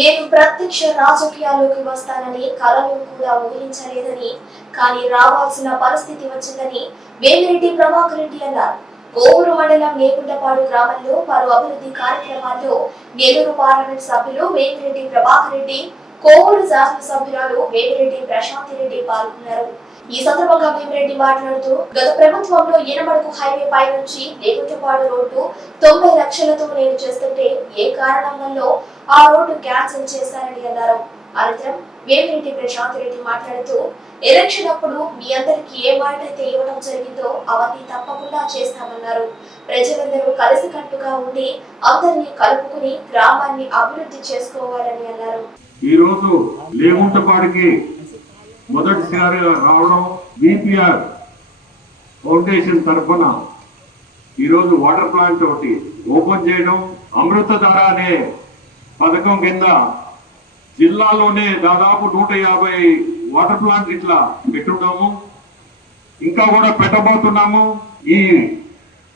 నేను ప్రత్యక్ష రాజకీయాల్లోకి వస్తానని కలను కూడా ఊహించలేదని కానీ రావాల్సిన పరిస్థితి వచ్చిందని వేమిరెడ్డి ప్రభాకర్ రెడ్డి అన్నారు. కోవూరు మండలం నేకుంటపాడు గ్రామంలో పలు అభివృద్ధి కార్యక్రమాల్లో నెల్లూరు పార్లమెంట్ సభ్యులు వేమిరెడ్డి ప్రభాకర్ రెడ్డి కోవూరు శాసనసభ్యురాలు వేమిరెడ్డి ప్రశాంతి రెడ్డి పాల్గొన్నారు. ఈ సందర్భంగా వేమిరెడ్డి మాట్లాడుతూ గత ప్రభుత్వంలో ఎనమడుకు హైవే పై నుంచి నేకుంటపాడు రోడ్డు తొంభై లక్షలతో నేను చేస్తుంటే ఏ కారణం వల్ల ఆ రోడ్డు క్యాన్సిల్ చేశారని అన్నారు. అనంతరం వేమిరెడ్డి ప్రశాంత్ రెడ్డి మాట్లాడుతూ ఎలక్షన్ అప్పుడు మీ అందరికి ఏ మాట అయితే ఇవ్వడం జరిగిందో అవన్నీ తప్పకుండా చేస్తామన్నారు. ప్రజలందరూ కలిసికట్టుగా ఉండి అందరినీ కలుపుకుని గ్రామాన్ని అభివృద్ధి చేసుకోవాలని అన్నారు. ఈ రోజు లేగుంటపాడికి మొదటిసారిగా రావడం బీపీఆర్ ఫౌండేషన్ తరఫున ఈరోజు వాటర్ ప్లాంట్ ఒకటి ఓపెన్ చేయడం అమృతధార అనే పథకం కింద జిల్లాలోనే దాదాపు నూట యాభై వాటర్ ప్లాంట్ ఇట్లా పెట్టున్నాము. ఇంకా కూడా పెట్టబోతున్నాము. ఈ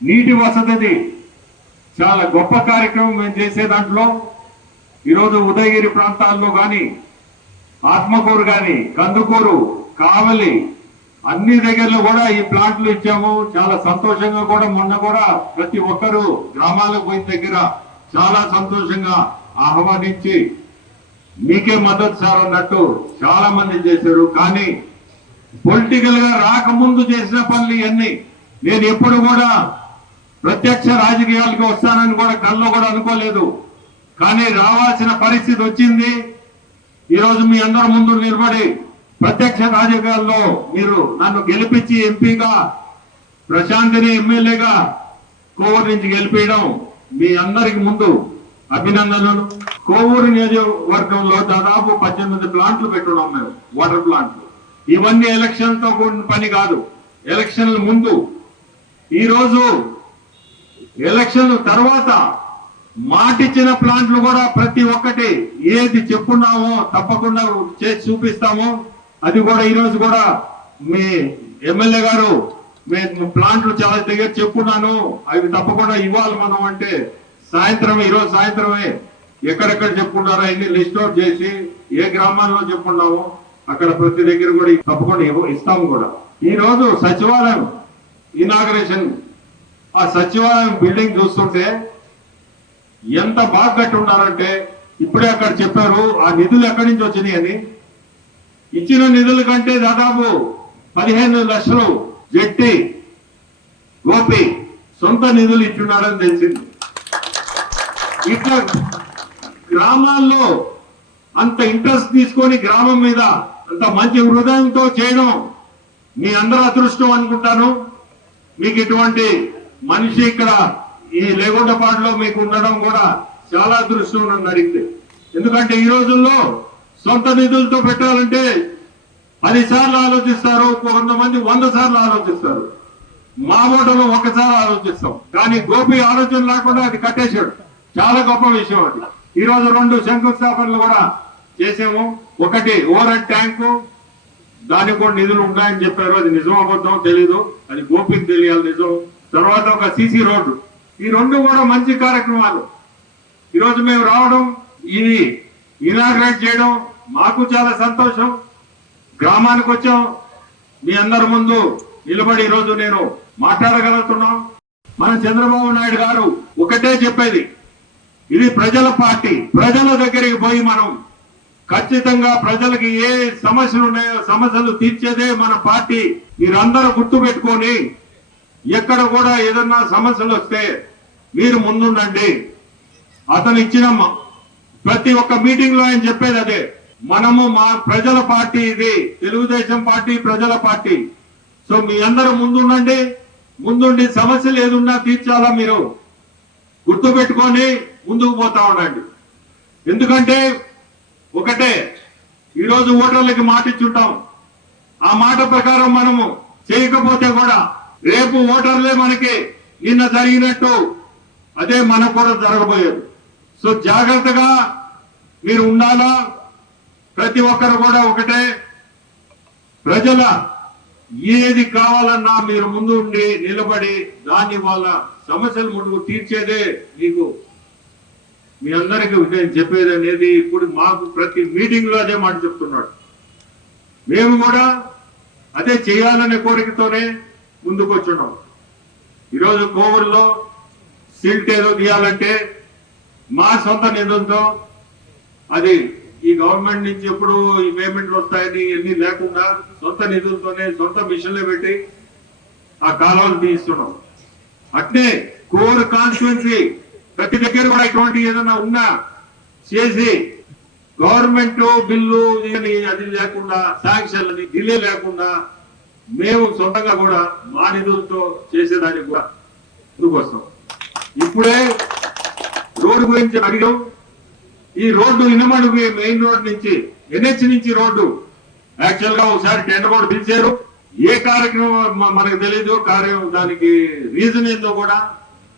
నీటి వసతిది చాలా గొప్ప కార్యక్రమం మేము చేసే దాంట్లో ఈరోజు ఉదయగిరి ప్రాంతాల్లో కానీ ఆత్మకూరు కానీ కందుకూరు కావలి అన్ని దగ్గరలో కూడా ఈ ప్లాంట్లు ఇచ్చాము. చాలా సంతోషంగా కూడా మొన్న కూడా ప్రతి ఒక్కరు గ్రామాలకు పోయిన దగ్గర చాలా సంతోషంగా ఆహ్వానించి మీకే మద్దతు సార్ అన్నట్టు చాలా మంది చేశారు. కానీ పొలిటికల్గా రాకముందు చేసిన పనులు ఇవన్నీ. నేను ఎప్పుడు కూడా ప్రత్యక్ష రాజకీయాలకు వస్తానని కూడా కళ్ళు కూడా అనుకోలేదు. కానీ రావాల్సిన పరిస్థితి వచ్చింది. ఈరోజు మీ అందరి ముందు నిలబడి ప్రత్యక్ష రాజకీయాల్లో మీరు నన్ను గెలిపించి ఎంపీగా ప్రశాంతిని ఎమ్మెల్యేగా కోవర్ నుంచి గెలిపించడం మీ అందరికి ముందు అభినందనలు. కోవూరు నియోజకవర్గంలో దాదాపు పద్దెనిమిది ప్లాంట్లు పెట్టున్నాం మేము వాటర్ ప్లాంట్లు. ఇవన్నీ ఎలక్షన్తో కూడిన పని కాదు. ఎలక్షన్ల ముందు ఈరోజు ఎలక్షన్ తర్వాత మాటిచ్చిన ప్లాంట్లు కూడా ప్రతి ఒక్కటి ఏది చెప్పున్నామో తప్పకుండా చేసి చూపిస్తాము. అది కూడా ఈరోజు కూడా మీ ఎమ్మెల్యే గారు మీ ప్లాంట్లు చాలా దగ్గర చెప్పున్నాను. అవి తప్పకుండా ఇవ్వాలి మనం అంటే సాయంత్రం ఈరోజు సాయంత్రమే ఎక్కడెక్కడ చెప్పుకుంటారో అన్ని లిస్ట్ అవుట్ చేసి ఏ గ్రామాల్లో చెప్పుకున్నామో అక్కడ ప్రతి దగ్గర కూడా తప్పకుండా ఇవ్వ- ఇస్తాము కూడా. ఈ రోజు సచివాలయం ఇనాగరేషన్ ఆ సచివాలయం బిల్డింగ్ చూస్తుంటే ఎంత బాగా కట్టి ఉన్నారంటే ఇప్పుడే అక్కడ చెప్పారు ఆ నిధులు ఎక్కడి నుంచి వచ్చినాయి? అని. ఇచ్చిన నిధుల కంటే దాదాపు పదిహేను లక్షలు జట్టి గోపి సొంత నిధులు ఇచ్చున్నాడని తెలిసింది. ఇట్లా గ్రామాల్లో అంత ఇంట్రెస్ట్ తీసుకొని గ్రామం మీద అంత మంచి హృదయంతో చేయడం మీ అందరూ అదృష్టం అనుకుంటాను. మీకు ఇటువంటి మనిషి ఇక్కడ ఈ లేగొండపాడులో మీకు ఉండడం కూడా చాలా అదృష్టం నన్ను అడిగితే. ఎందుకంటే ఈ రోజుల్లో సొంత నిధులతో పెట్టాలంటే పది సార్లు ఆలోచిస్తారు కొంతమంది వంద సార్లు ఆలోచిస్తారు. మా ఓటలో ఒకసారి ఆలోచిస్తాం. కానీ గోపి ఆలోచన లేకుండా అది కట్టేశాడు. చాలా గొప్ప విషయం అది. ఈ రోజు రెండు శంకుస్థాపనలు కూడా చేసాము. ఒకటి ఓవర్ ట్యాంకు దానికి కూడా నిధులు ఉన్నాయని చెప్పారు. అది నిజం అబద్ధం తెలీదు. అది గోపికి తెలియాలి నిజం. తర్వాత ఒక సీసీ రోడ్డు. ఈ రెండు కూడా మంచి కార్యక్రమాలు. ఈరోజు మేము రావడం ఇవి ఇనాగ్రేట్ చేయడం మాకు చాలా సంతోషం. గ్రామానికి వచ్చాం. మీ అందరి ముందు నిలబడి ఈరోజు నేను మాట్లాడగలుగుతున్నాం. మన చంద్రబాబు నాయుడు గారు ఒకటే చెప్పేది. ఇది ప్రజల పార్టీ. ప్రజల దగ్గరికి పోయి మనం ఖచ్చితంగా ప్రజలకి ఏ సమస్యలు ఉన్నాయో సమస్యలు తీర్చేదే మన పార్టీ. మీరందరూ గుర్తు పెట్టుకొని ఎక్కడ కూడా ఏదన్నా సమస్యలు వస్తే మీరు ముందుండండి. అతను ఇచ్చిన ప్రతి ఒక్క మీటింగ్లో ఆయన చెప్పేది అదే. మనము మా ప్రజల పార్టీ ఇది. తెలుగుదేశం పార్టీ ప్రజల పార్టీ. సో మీ అందరూ ముందుండండి. ముందుండి సమస్యలు ఏదున్నా తీర్చాలా మీరు? గుర్తు పెట్టుకొని ముందుకు పోతా ఉండండి. ఎందుకంటే ఒకటే ఈరోజు ఓటర్లకి మాట ఇచ్చుంటాం. ఆ మాట ప్రకారం మనము చేయకపోతే కూడా రేపు ఓటర్లే మనకి నిన్న జరిగినట్టు అదే మనకు కూడా జరగబోయేది. సో జాగ్రత్తగా మీరు ఉండాలా? ప్రతి ఒక్కరు కూడా ఒకటే. ప్రజల ఏది కావాలన్నా మీరు ముందు ఉండి నిలబడి దాన్ని వాళ్ళ సమస్యలు ముందుకు తీర్చేదే మీకు మీ అందరికీ నేను చెప్పేది అనేది ఇప్పుడు మాకు ప్రతి మీటింగ్లో అదే మాట చెప్తున్నాడు. మేము కూడా అదే చేయాలనే కోరికతోనే ముందుకు వచ్చున్నాం. ఈరోజు కోవూరులో సిల్ట్ ఏదో తీయాలంటే మా సొంత నిధులతో అది ఈ గవర్నమెంట్ నుంచి ఎప్పుడు ఈ పేమెంట్లు వస్తాయని ఇవన్నీ లేకుండా సొంత నిధులతోనే సొంత మిషన్లు పెట్టి ఆ కాలువలు తీస్తున్నాం. అట్నే కోర్ కాన్స్టిట్యున్సీ ప్రతి దగ్గర కూడా ఇటువంటి ఏదైనా ఉన్నా చేసి గవర్నమెంట్ బిల్లు అది లేకుండా శాంక్షన్ అని డిలే లేకుండా మేము సొంతంగా కూడా మా నిధులతో చేసేదానికి కూడా ముందుకు వస్తాం. ఇప్పుడే రోడ్డు గురించి అడిగాం. ఈ రోడ్డు ఇనమడు మెయిన్ రోడ్ నుంచి ఎన్హెచ్ నుంచి రోడ్డు. యాక్చువల్గా ఒకసారి టెండర్ కూడా పిలిచారు. ఏ కార్యక్రమం మనకు తెలియదు కార్యం దానికి రీజన్ ఏందో కూడా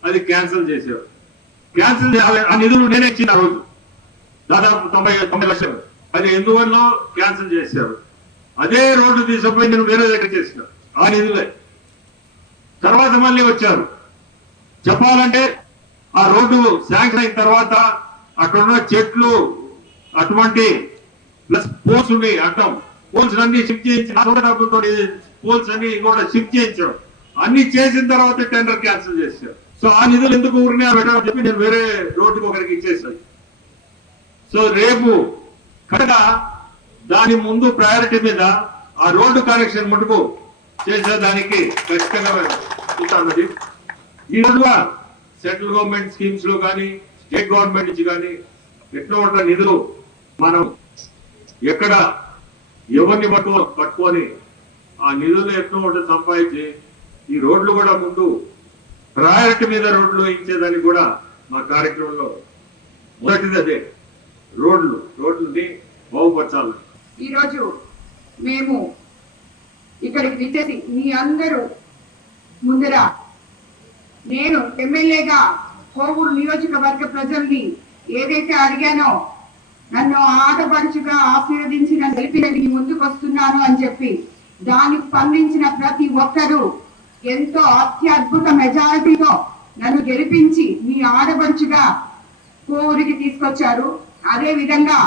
అది క్యాన్సిల్ చేశారు. క్యాన్సిల్ ఆ నిధులు నేనే ఇచ్చింది ఆ రోజు. దాదాపు తొంభై తొంభై లక్షలు. అది ఎందువల్ల క్యాన్సిల్ చేశారు? అదే రోడ్డు తీసుకుపోయి నేను వేరే దగ్గర చేసిన. ఆ నిధులే. తర్వాత మళ్ళీ వచ్చారు. చెప్పాలంటే ఆ రోడ్డు శాంక్షన్ అయిన తర్వాత అక్కడ ఉన్న చెట్లు అటువంటి ప్లస్ పోల్స్ ఉన్నాయి అడ్డం పోల్స్ అన్ని షిఫ్ట్ చేయించి నా డబ్బులతో పోల్స్ అన్ని కూడా షిఫ్ట్ చేయించారు. అన్ని చేసిన తర్వాత టెండర్ క్యాన్సిల్ చేశారు. సో ఆ నిధులు ఎందుకు ఊరినే పెట్టాలని చెప్పి నేను వేరే రోడ్డుకి ఒకరికి ఇచ్చేసాను సో రేపు కనుక దాని ముందు ప్రయారిటీ మీద ఆ రోడ్డు కనెక్షన్ మటుకు చేసేదానికి ఖచ్చితంగా చూస్తాను ఈ రోజుగా సెంట్రల్ గవర్నమెంట్ స్కీమ్స్లో కానీ స్టేట్ గవర్నమెంట్ నుంచి కానీ ఎట్లా ఉన్న నిధులు మనం ఎక్కడ ఎవరిని పట్టుకో పట్టుకొని ఆ నిధులు ఎట్లా ఉంటే సంపాదించి ఈ రోడ్లు కూడా ముందు ప్రయారిటీ మీద రోడ్లు ఇచ్చేదానికి కూడా మా కార్యక్రమంలో మొదటిది అదే. రోడ్లు రోడ్లని బాగుపరచాలి. ఈరోజు మేము ఇక్కడికి విచ్చేసి మీ అందరూ ముందర నేను ఎమ్మెల్యేగా కోవూరు నియోజకవర్గ ప్రజల్ని ఏదైతే అడిగానో నన్ను ఆటపడుచుగా ఆశీర్వదించి నన్ను గెలిపినది మీ ముందుకు వస్తున్నాను అని చెప్పి దానికి స్పందించిన ప్రతి ఒక్కరూ ఎంతో అత్యద్భుత మెజారిటీతో నన్ను గెలిపించి మీ ఆడపడుచుగా కోవూరికి తీసుకొచ్చారు. అదే విధంగా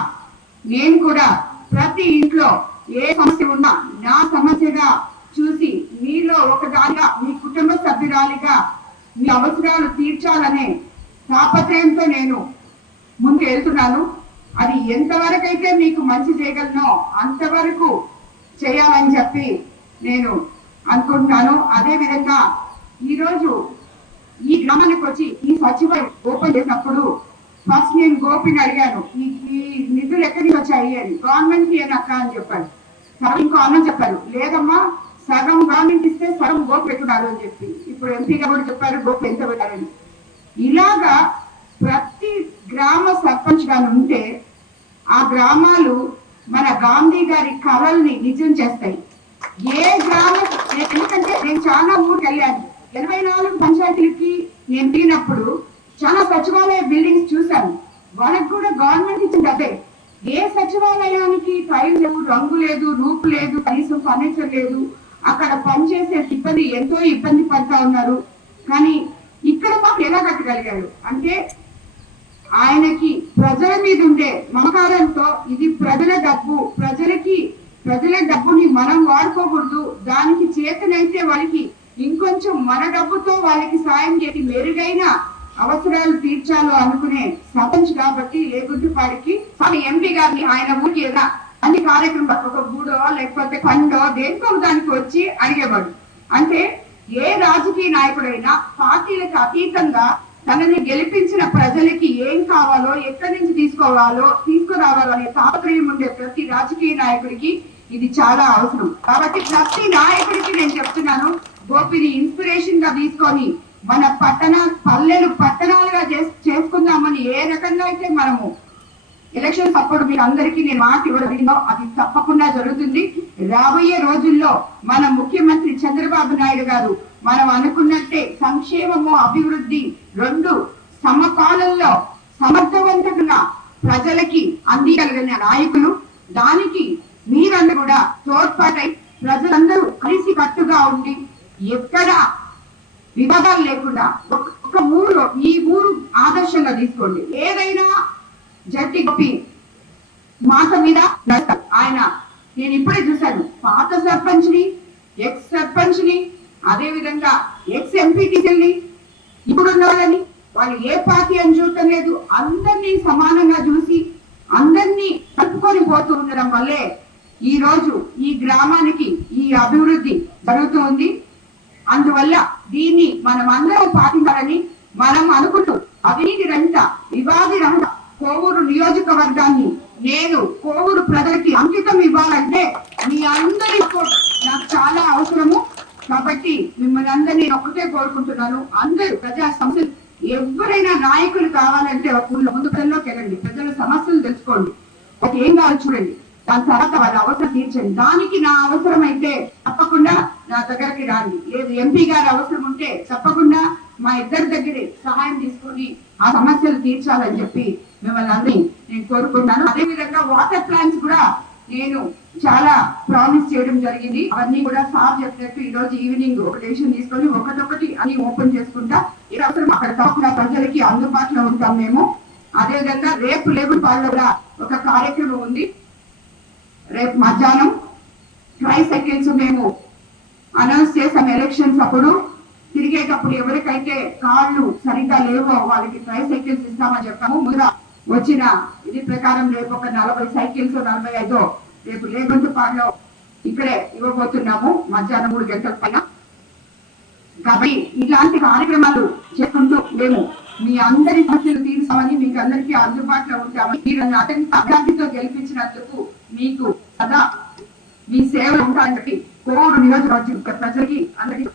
నేను కూడా ప్రతి ఇంట్లో ఏ సమస్య ఉన్నా నా సమస్యగా చూసి మీలో ఒకదానిగా మీ కుటుంబ సభ్యురాలిగా మీ అవసరాలు తీర్చాలనే తాపత్రయంతో నేను ముందు వెళ్తున్నాను. అది ఎంతవరకైతే మీకు మంచి చేయగలనో అంతవరకు చేయాలని చెప్పి నేను అనుకుంటున్నాను. అదే విధంగా ఈరోజు ఈ గ్రామానికి వచ్చి ఈ సచివాలయం ఓపెన్ చేసినప్పుడు ఫస్ట్ నేను గోపిని అడిగాను ఈ ఈ నిధులు ఎక్కడి నుంచి వచ్చాయి? అని. గవర్నమెంట్కి ఏనక్క అని చెప్పాడు. ఇంకో అన్న చెప్పారు. లేదమ్మా సగం గవర్నమెంట్ ఇస్తే సగం గోపు పెట్టుడారు అని చెప్పి. ఇప్పుడు ఎంపీగా కూడా చెప్పారు గోపు ఎంత పెట్టారని. ఇలాగా ప్రతి గ్రామ సర్పంచ్గా ఉంటే ఆ గ్రామాలు మన గాంధీ గారి కళల్ని నిజం చేస్తాయి. ఏ గ్రామ ఎందుకంటే నేను చాలా ఊరికి వెళ్ళాను. ఇరవై నాలుగు పంచాయతీలకి నేను తిరిగినప్పుడు చాలా సచివాలయ బిల్డింగ్స్ చూశాను. వాళ్ళకి కూడా గవర్నమెంట్ ఇచ్చిన డబ్బే ఏ సచివాలయానికి టైం లేవు రంగు లేదు రూపు లేదు కనీసం ఫర్నిచర్ లేదు అక్కడ పనిచేసే సిబ్బంది ఎంతో ఇబ్బంది పడతా ఉన్నారు. కానీ ఇక్కడ మాకు ఎలా కట్టగలిగాడు అంటే ఆయనకి ప్రజల మీద ఉండే మమకారంతో ఇది ప్రజల డబ్బు ప్రజలకి ప్రజల డబ్బుని మనం వాడుకోకూడదు. దానికి చేతనైతే వాళ్ళకి ఇంకొంచెం మన డబ్బుతో వాళ్ళకి సాయం చేసి మెరుగైన అవసరాలు తీర్చాలో అనుకునే సర్పంచ్ కాబట్టి లేకుంటుపాడికి ఎంపీ గారిని ఆయన ఊరికి ఏదా అన్ని కార్యక్రమాలు ఒక గూడో లేకపోతే పండో దేనికో దానికి వచ్చి అడిగేవాడు. అంటే ఏ రాజకీయ నాయకుడైనా పార్టీలకు అతీతంగా తనని గెలిపించిన ప్రజలకి ఏం కావాలో ఎక్కడి నుంచి తీసుకోవాలో తీసుకురావాలో అనే తాపత్రయం ఉండే ప్రతి రాజకీయ నాయకుడికి ఇది చాలా అవసరం. కాబట్టి ప్రతి నాయకుడికి నేను చెప్తున్నాను గోపిని ఇన్స్పిరేషన్గా తీసుకొని మన పట్టణ పల్లెలు పట్టణాలుగా చేసుకుందామని ఏ రకంగా అయితే మనము ఎలక్షన్స్ అప్పుడు మీకు అందరికీ నేను మాట ఇవ్వడం అది తప్పకుండా జరుగుతుంది. రాబోయే రోజుల్లో మన ముఖ్యమంత్రి చంద్రబాబు నాయుడు గారు మనం అనుకున్నట్టే సంక్షేమము అభివృద్ధి రెండు సమకాలంలో సమర్థవంతంగా ప్రజలకి అందించగలిగిన నాయకులు. దానికి మీరందరూ కూడా తోడ్పాటై ప్రజలందరూ కలిసి కట్టుగా ఉండి ఎక్కడ వివాదాలు లేకుండా ఒక- ఒక ఊరు ఈ ఊరు ఆదర్శంగా తీసుకోండి. ఏదైనా జట్టి గోపి మాట మీద నడుస్తారు ఆయన నేను ఇప్పుడే చూశాను. పాత సర్పంచ్ని ఎక్స్ సర్పంచ్ని అదే విధంగా ఎక్స్ ఎంపీటీసీని ఇప్పుడున్న వాళ్ళని వాళ్ళు ఏ పార్టీ అని చూడటం లేదు. అందరినీ సమానంగా చూసి అందరినీ కలుపుకొని పోతూ ఉండడం వల్లే ఈ రోజు ఈ గ్రామానికి ఈ అభివృద్ధి జరుగుతూ ఉంది. అందువల్ల దీన్ని మనం అందరం పాటించాలని మనం అనుకుంటూ అవినీతి రహిత వివాది రహిత కోవూరు నియోజకవర్గాన్ని నేను కోవూరు ప్రజలకి అంకితం ఇవ్వాలంటే మీ అందరి నాకు చాలా అవసరము. కాబట్టి మిమ్మల్ని అందరినీ నేను ఒకటే కోరుకుంటున్నాను. అందరూ ప్రజా సమస్యలు ఎవరైనా నాయకులు కావాలంటే ఒక ఊళ్ళో ముందు ప్రజల్లోకి వెళ్ళండి. ప్రజల సమస్యలు తెలుసుకోండి. ఒక ఏం కావాలి చూడండి. దాని తర్వాత వాళ్ళ అవసరం తీర్చండి. దానికి నా అవసరం అయితే తప్పకుండా నా దగ్గరికి రాండి. లేదు ఎంపీ గారి అవసరం ఉంటే తప్పకుండా మా ఇద్దరి దగ్గరే సహాయం తీసుకొని ఆ సమస్యలు తీర్చాలని చెప్పి మిమ్మల్ని అందరి నేను కోరుకుంటాను. అదే విధంగా వాటర్ ప్లాంట్స్ కూడా నేను చాలా ప్రామిస్ చేయడం జరిగింది. అవన్నీ కూడా సార్ చెప్పినట్టు ఈ రోజు ఈవినింగ్ ఒక డెసిషన్ తీసుకొని ఒకటొకటి అన్ని ఓపెన్ చేసుకుంటా. ఈ అవసరం అక్కడ కాకుండా ప్రజలకి అందుబాటులో ఉంటాం మేము. అదే విధంగా రేపు లేబుల్ పాల్లో కూడా ఒక కార్యక్రమం ఉంది. రేపు మధ్యాహ్నం ట్రై సెకండ్స్ మేము అనౌన్స్ చేసాం ఎలక్షన్స్ అప్పుడు. తిరిగేటప్పుడు ఎవరికైతే కాళ్ళు సరిగ్గా లేవో వాళ్ళకి ట్రై సైకిల్స్ ఇస్తామని చెప్పాము. ముందుగా వచ్చిన ఇది ప్రకారం రేపు ఒక నలభై సైకిల్స్ నలభై ఐదో రేపు లేబంటు పాటలో ఇక్కడే ఇవ్వబోతున్నాము మధ్యాహ్నం మూడు గంటల పైన. కాబట్టి ఇలాంటి కార్యక్రమాలు చేసుకుంటూ మేము మీ అందరి సమస్యలు తీర్చామని మీకు అందరికీ అందుబాటులో ఉంటామని మీరు అతని అత్యంత అభ్యర్థితో గెలిపించినందుకు మీకు సదా మీ సేవలు ఉంటాయని చెప్పి నియోజకవర్గ ప్రజలకి అందరికీ